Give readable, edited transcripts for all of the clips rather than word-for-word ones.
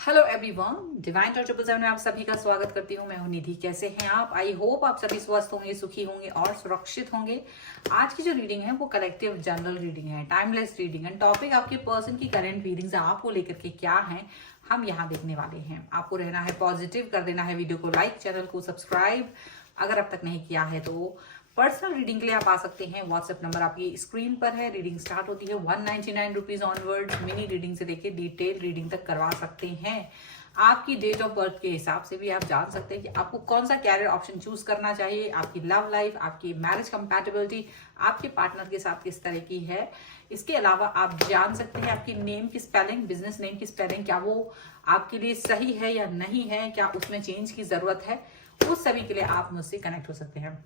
Hello everyone, divine talk 777 में आप सभी का स्वागत करती हूँ। मैं हूँ निधि। कैसे हैं आप? आई होप आप सभी स्वस्थ होंगे, सुखी होंगे और सुरक्षित होंगे। आज की जो रीडिंग है वो कलेक्टिव जनरल रीडिंग है, टाइमलेस रीडिंग है। टॉपिक आपके पर्सन की करंट फीलिंग्स आपको लेकर के क्या है हम यहाँ देखने वाले हैं। आपको रहना है पॉजिटिव, कर देना है वीडियो को लाइक, चैनल को सब्सक्राइब अगर अब तक नहीं किया है तो। पर्सनल रीडिंग के लिए आप आ सकते हैं। व्हाट्सएप नंबर आपकी स्क्रीन पर है। रीडिंग स्टार्ट होती है 199 रुपीज ऑनवर्ड। मिनी रीडिंग से लेके डिटेल रीडिंग तक करवा सकते हैं। आपकी डेट ऑफ बर्थ के हिसाब से भी आप जान सकते हैं कि आपको कौन सा कैरियर ऑप्शन चूज करना चाहिए। आपकी लव लाइफ, आपकी मैरिज कंपैटिबिलिटी, आपके पार्टनर के साथ किस तरह की है। इसके अलावा आप जान सकते हैं आपकी नेम की स्पेलिंग, बिजनेस नेम की स्पेलिंग, क्या वो आपके लिए सही है या नहीं है, क्या उसमें चेंज की जरूरत है। उस सभी के लिए आप मुझसे कनेक्ट हो सकते हैं।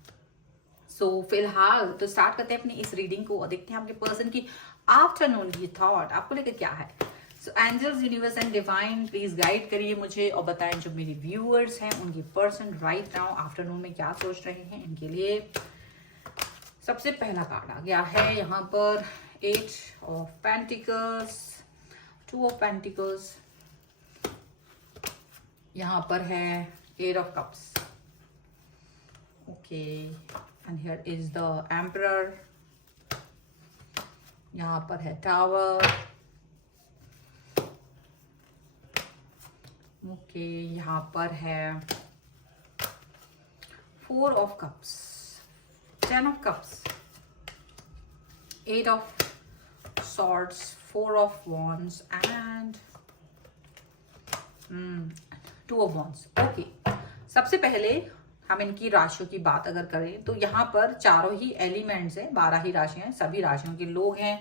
फिलहाल तो स्टार्ट करते हैं अपनी इस रीडिंग को और देखते हैं आपके पर्सन की आफ्टरनून की थॉट आपको लेकर क्या है। Angels, universe and divine please guide करिए मुझे और बताएं जो मेरी व्यूअर्स हैं उनकी पर्सन राइट नाउ आफ्टरनून में क्या सोच रहे हैं इनके लिए। सबसे पहला कार्ड आ गया है यहाँ पर 8 ऑफ पेंटिकल्स, 2 ऑफ पेंटिकल्स, यहाँ पर है 8 of cups. Okay, and here is the emperor, यहाँ पर है टावर। ओके, यहाँ पर है 4 of cups, 10 of cups, 8 of swords, 4 of wands and 2 of wands। Okay, सबसे पहले हम इनकी राशियों की बात अगर करें तो यहाँ पर चारों ही एलिमेंट्स हैं, 12 ही राशियां हैं, सभी राशियों के लोग हैं।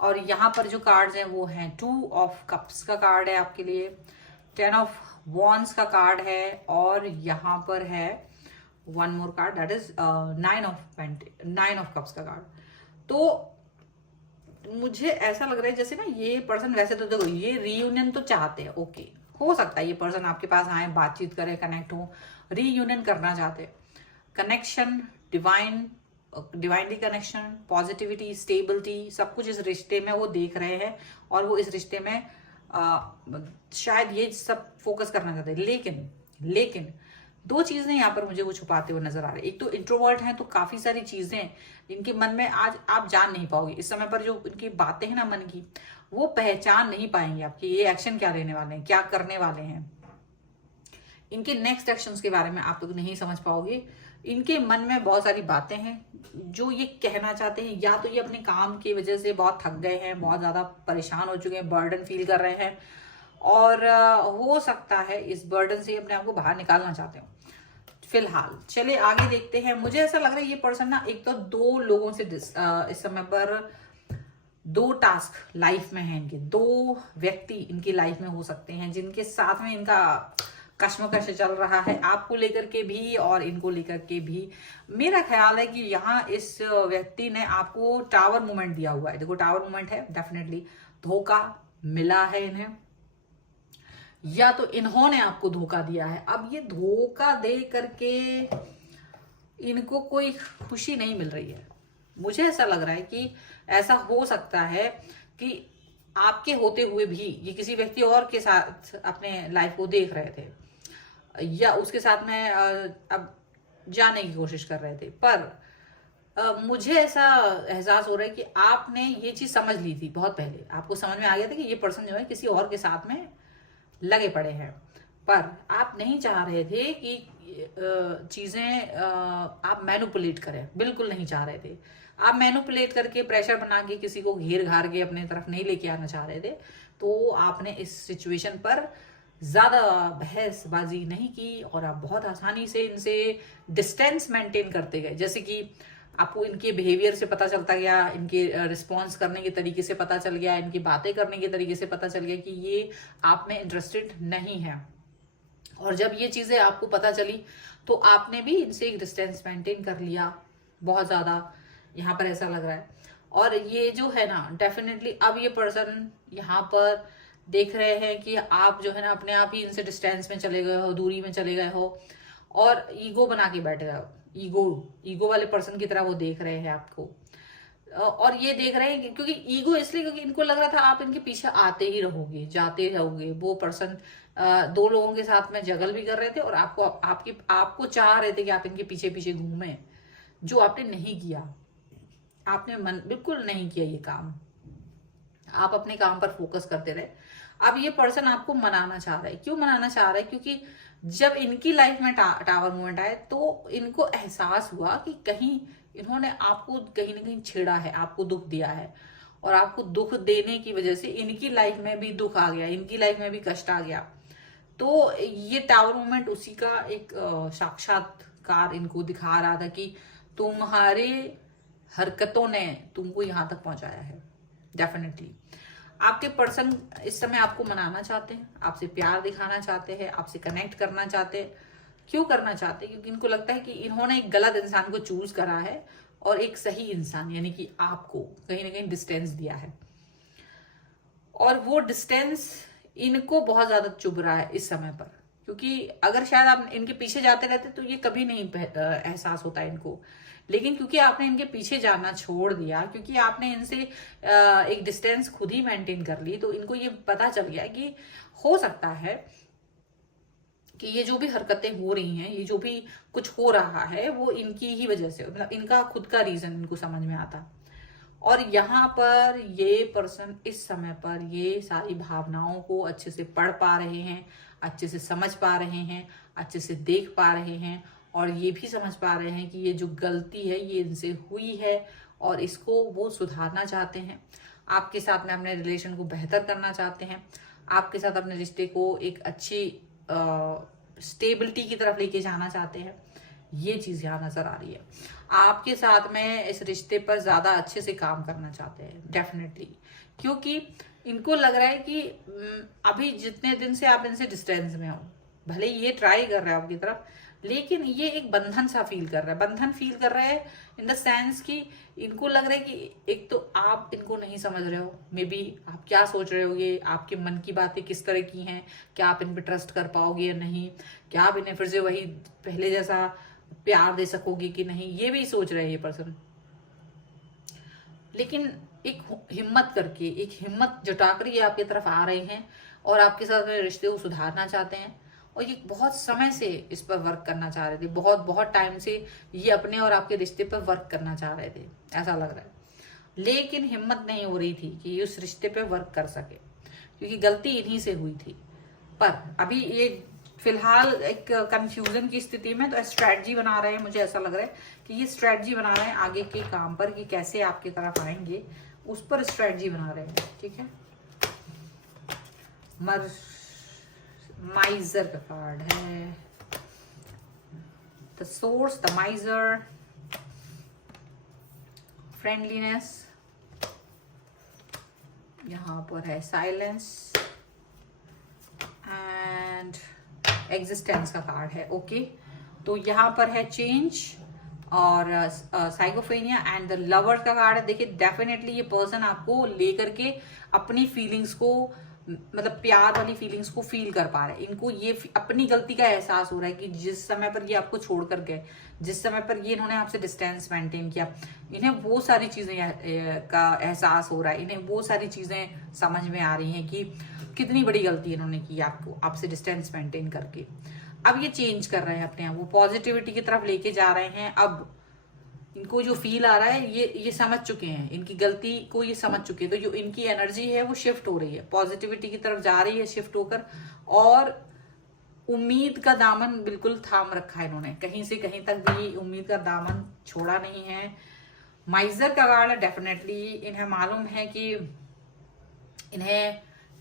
और यहाँ पर जो कार्ड्स हैं वो हैं 2 ऑफ कप्स का कार्ड है आपके लिए, 10 ऑफ वॉन्स का कार्ड है और यहाँ पर है one more card that is 9 of cups का कार्ड। तो मुझे ऐसा लग रहा है जैसे ना ये पर्सन, वैसे तो देखो ये रीयूनियन तो चाहते हैं। ओके, हो सकता है ये पर्सन आपके पास आए, बातचीत करें, कनेक्ट हो, रीयूनियन करना चाहते हैं। Connection, divinely connection, positivity, stability, सब कुछ इस रिश्ते में वो देख रहे हैं और वो इस रिश्ते में शायद ये सब फोकस करना चाहते हैं। लेकिन दो चीजें यहाँ पर मुझे वो छुपाते हुए नजर आ रहे हैं। एक तो इंट्रोवर्ट हैं तो काफी सारी चीजें इनके मन में आज आप जान नहीं पाओगे। इस समय पर जो इनकी बातें हैं ना मन की, वो पहचान नहीं पाएंगे आपकी। ये एक्शन क्या लेने वाले हैं, क्या करने वाले हैं, इनके नेक्स्ट एक्शंस के बारे में आप लोग नहीं समझ पाओगे। इनके मन में बहुत सारी बातें हैं जो ये कहना चाहते हैं। या तो ये अपने काम की वजह से बहुत थक गए हैं, बहुत ज्यादा परेशान हो चुके हैं, बर्डन फील कर रहे हैं और हो सकता है इस बर्डन से अपने आप को बाहर निकालना चाहते हो। फिलहाल चलिए आगे देखते हैं। मुझे ऐसा लग रहा है ये पर्सन ना एक तो 2 लोगों से इस समय पर 2 टास्क लाइफ में हैं इनके, 2 व्यक्ति इनकी लाइफ में हो सकते हैं जिनके साथ में इनका कश्मकश चल रहा है, आपको लेकर के भी और इनको लेकर के भी। मेरा ख्याल है कि यहाँ इस व्यक्ति ने आपको टावर मूवमेंट दिया हुआ है। देखो टावर मूवमेंट है, डेफिनेटली धोखा मिला है इन्हें, या तो इन्होंने आपको धोखा दिया है। अब ये धोखा दे करके इनको कोई खुशी नहीं मिल रही है। मुझे ऐसा लग रहा है कि ऐसा हो सकता है कि आपके होते हुए भी ये किसी व्यक्ति और के साथ अपने लाइफ को देख रहे थे या उसके साथ में अब जाने की कोशिश कर रहे थे। पर मुझे ऐसा एहसास हो रहा है कि आपने ये चीज समझ ली थी बहुत पहले। आपको समझ में आ गया था कि ये पर्सन जो है किसी और के साथ में लगे पड़े हैं, पर आप नहीं चाह रहे थे कि चीजें आप मैनिपुलेट करें। बिल्कुल नहीं चाह रहे थे आप मैनिपुलेट करके, प्रेशर बना के किसी को घेर घार के अपने तरफ नहीं लेके आना चाह रहे थे। तो आपने इस सिचुएशन पर ज्यादा बहसबाजी नहीं की और आप बहुत आसानी से इनसे डिस्टेंस मेंटेन करते गए। जैसे कि आपको इनके बिहेवियर से पता चलता गया, इनके रिस्पॉन्स करने के तरीके से पता चल गया, इनकी बातें करने के तरीके से पता चल गया कि ये आप में इंटरेस्टेड नहीं है। और जब ये चीजें आपको पता चली तो आपने भी इनसे एक डिस्टेंस मेंटेन कर लिया बहुत ज्यादा, यहाँ पर ऐसा लग रहा है। और ये जो है ना डेफिनेटली अब ये पर्सन यहाँ पर देख रहे हैं कि आप जो है ना अपने आप ही इनसे डिस्टेंस में चले गए हो, दूरी में चले गए हो और ईगो बना के बैठ गए हो। ईगो वाले पर्सन की तरह वो देख रहे हैं आपको। और ये देख रहे हैं क्योंकि ईगो इसलिए क्योंकि इनको लग रहा था आप इनके पीछे आते ही रहोगे, जाते रहोगे। वो पर्सन दो लोगों के साथ में जगल भी कर रहे थे और आपको चाह रहे थे कि आप इनके पीछे पीछे घूमें, जो आपने नहीं किया। आपने मन बिल्कुल नहीं किया ये काम, आप अपने काम पर फोकस करते रहे। अब ये पर्सन आपको मनाना चाह रहा है। क्यों मनाना चाह रहा है? क्योंकि जब इनकी लाइफ में टावर मूवमेंट आए तो इनको एहसास हुआ कि कहीं इन्होंने आपको कहीं ना कहीं छेड़ा है, आपको दुख दिया है, और आपको दुख देने की वजह से इनकी लाइफ में भी दुख आ गया, इनकी लाइफ में भी कष्ट आ गया। तो ये टावर मूवमेंट उसी का एक साक्षात्कार इनको दिखा रहा था कि तुम्हारे हरकतों ने तुमको यहां तक पहुंचाया है। डेफिनेटली आपके पर्सन इस समय आपको मनाना चाहते हैं, आपसे प्यार दिखाना चाहते हैं, आपसे कनेक्ट करना चाहते हैं। क्यों करना चाहते हैं? क्योंकि इनको लगता है कि इन्होंने एक गलत इंसान को चूज करा है और एक सही इंसान यानी कि आपको कहीं ना कहीं डिस्टेंस दिया है, और वो डिस्टेंस इनको बहुत ज्यादा चुभ रहा है इस समय पर। क्योंकि अगर शायद आप इनके पीछे जाते रहते तो ये कभी नहीं एहसास होता इनको, लेकिन क्योंकि आपने इनके पीछे जाना छोड़ दिया, क्योंकि आपने इनसे एक डिस्टेंस खुद ही मेंटेन कर ली, तो इनको ये पता चल गया कि हो सकता है कि ये जो भी हरकतें हो रही हैं, ये जो भी कुछ हो रहा है, वो इनकी ही वजह से, मतलब इनका खुद का रीजन इनको समझ में आता। और यहाँ पर ये पर्सन इस समय पर ये सारी भावनाओं को अच्छे से पढ़ पा रहे हैं, अच्छे से समझ पा रहे हैं, अच्छे से देख पा रहे हैं, और ये भी समझ पा रहे हैं कि ये जो गलती है ये इनसे हुई है और इसको वो सुधारना चाहते हैं। आपके साथ में अपने रिलेशन को बेहतर करना चाहते हैं, आपके साथ अपने रिश्ते को एक अच्छी स्टेबिलिटी की तरफ लेके जाना चाहते हैं। ये चीज यहाँ नजर आ रही है। आपके साथ में इस रिश्ते पर ज्यादा अच्छे से काम करना चाहते हैं डेफिनेटली, क्योंकि इनको लग रहा है कि अभी जितने दिन से आप इनसे डिस्टेंस में हो, भले ये ट्राई कर रहे हो आपकी तरफ, लेकिन ये एक बंधन सा फील कर रहा है। बंधन फील कर रहा है इन द सेंस कि इनको लग रहा है कि एक तो आप इनको नहीं समझ रहे हो, मे बी आप क्या सोच रहे होगे, आपके मन की बातें किस तरह की हैं, क्या आप इन पे ट्रस्ट कर पाओगे या नहीं, क्या आप इन्हें फिर से वही पहले जैसा प्यार दे सकोगे कि नहीं, ये भी सोच रहे हैं ये पर्सन। लेकिन एक हिम्मत करके, एक हिम्मत जुटाकर ये आपकी तरफ आ रहे हैं और आपके साथ में रिश्ते को सुधारना चाहते हैं। और ये बहुत समय से इस पर वर्क करना चाह रहे थे, बहुत बहुत टाइम से ये अपने और आपके रिश्ते पर वर्क करना चाह रहे थे, ऐसा लग रहा है। लेकिन हिम्मत नहीं हो रही थी कि उस रिश्ते पे वर्क कर सके, क्योंकि गलती इन्हीं से हुई थी। पर अभी ये फिलहाल एक कंफ्यूजन की स्थिति में तो स्ट्रेटजी बना रहे हैं। मुझे ऐसा लग रहा है कि ये स्ट्रेटजी बना रहे हैं आगे के काम पर, कि कैसे आपकी तरफ आएंगे, उस पर स्ट्रेटजी बना रहे हैं। ठीक है, माइजर का कार्ड है, द सोर्स, द माइजर, फ्रेंडलीनेस, यहां पर है साइलेंस एंड एग्जिस्टेंस का कार्ड है। ओके, तो यहाँ पर है चेंज और साइकोफेनिया एंड द लवर का कार्ड है। देखिए डेफिनेटली ये पर्सन आपको लेकर के अपनी फीलिंग्स को, मतलब प्यार वाली फीलिंग्स को फील कर पा रहे हैं। इनको ये अपनी गलती का एहसास हो रहा है कि जिस समय पर ये आपको छोड़ कर गए, जिस समय पर ये इन्होंने आपसे डिस्टेंस मेंटेन किया, इन्हें वो सारी चीजें का एहसास हो रहा है, इन्हें वो सारी चीजें समझ में आ रही हैं कि कितनी बड़ी गलती इन्होंने की आपसे डिस्टेंस मेंटेन करके। अब ये चेंज कर रहे हैं अपने आप, वो पॉजिटिविटी की तरफ लेके जा रहे हैं। अब इनको जो फील आ रहा है ये समझ चुके हैं, इनकी गलती को ये समझ चुके हैं, तो जो इनकी एनर्जी है वो शिफ्ट हो रही है, पॉजिटिविटी की तरफ जा रही है शिफ्ट होकर, और उम्मीद का दामन बिल्कुल थाम रखा है इन्होंने, कहीं से कहीं तक भी उम्मीद का दामन छोड़ा नहीं है। माइजर का कार्ड है, डेफिनेटली इन्हें मालूम है कि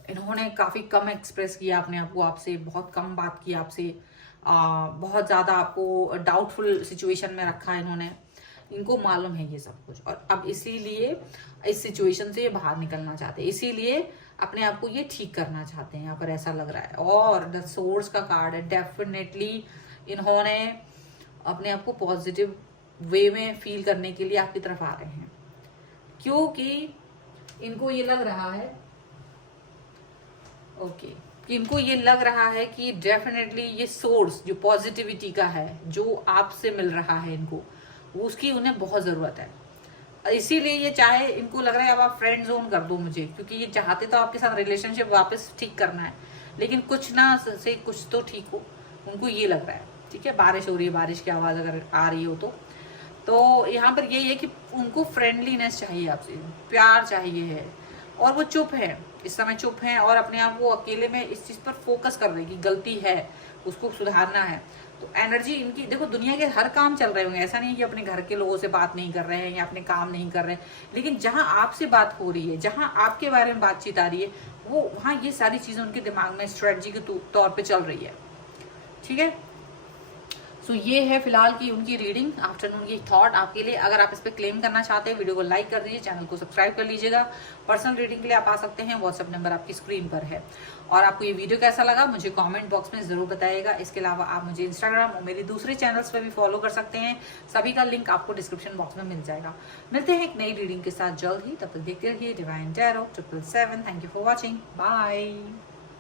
इन्होंने काफी कम एक्सप्रेस किया अपने आप को आपसे, बहुत कम बात की आपसे, बहुत ज्यादा आपको डाउटफुल सिचुएशन में रखा है इन्होंने। इनको मालूम है ये सब कुछ, और अब इसीलिए इस सिचुएशन से ये बाहर निकलना चाहते हैं, इसीलिए अपने आप को ये ठीक करना चाहते हैं, यहाँ पर ऐसा लग रहा है। और द सोर्स का कार्ड है, डेफिनेटली इन्होंने अपने आप को पॉजिटिव वे में फील करने के लिए आपकी तरफ आ रहे हैं, क्योंकि इनको ये लग रहा है इनको ये लग रहा है कि डेफिनेटली ये सोर्स जो पॉजिटिविटी का है, जो आपसे मिल रहा है इनको, उसकी उन्हें बहुत जरूरत है। इसीलिए ये चाहे इनको लग रहा है अब आप फ्रेंड जोन कर दो मुझे, क्योंकि ये चाहते तो आपके साथ रिलेशनशिप वापस ठीक करना है, लेकिन कुछ ना से कुछ तो ठीक हो, उनको ये लग रहा है। ठीक है, बारिश हो रही है, बारिश की आवाज़ अगर आ रही हो तो यहाँ पर यही है कि उनको फ्रेंडलीनेस चाहिए, आपसे प्यार चाहिए है, और वो चुप है इस समय, चुप है और अपने आप वो अकेले में इस चीज़ पर फोकस कर रही है कि गलती है, उसको सुधारना है। तो एनर्जी इनकी देखो, दुनिया के हर काम चल रहे होंगे, ऐसा नहीं कि अपने घर के लोगों से बात नहीं कर रहे हैं या अपने काम नहीं कर रहे हैं, लेकिन जहाँ आपसे बात हो रही है, जहाँ आपके बारे में बातचीत आ रही है, वो वहाँ ये सारी चीज़ें उनके दिमाग में स्ट्रेटजी के तौर पर चल रही है। ठीक है, सो ये है फिलहाल की उनकी रीडिंग, आफ्टरनून की थॉट आपके लिए। अगर आप इस पर क्लेम करना चाहते हैं, वीडियो को लाइक कर दीजिए, चैनल को सब्सक्राइब कर लीजिएगा। पर्सनल रीडिंग के लिए आप आ सकते हैं, व्हाट्सएप नंबर आपकी स्क्रीन पर है। और आपको ये वीडियो कैसा लगा मुझे कमेंट बॉक्स में जरूर बताइएगा। इसके अलावा आप मुझे इंस्टाग्राम और मेरे दूसरे चैनल्स पर भी फॉलो कर सकते हैं, सभी का लिंक आपको डिस्क्रिप्शन बॉक्स में मिल जाएगा। मिलते हैं एक नई रीडिंग के साथ जल्द ही, तब तक देखते रहिए divine tarot 777। Thank you for watching, bye.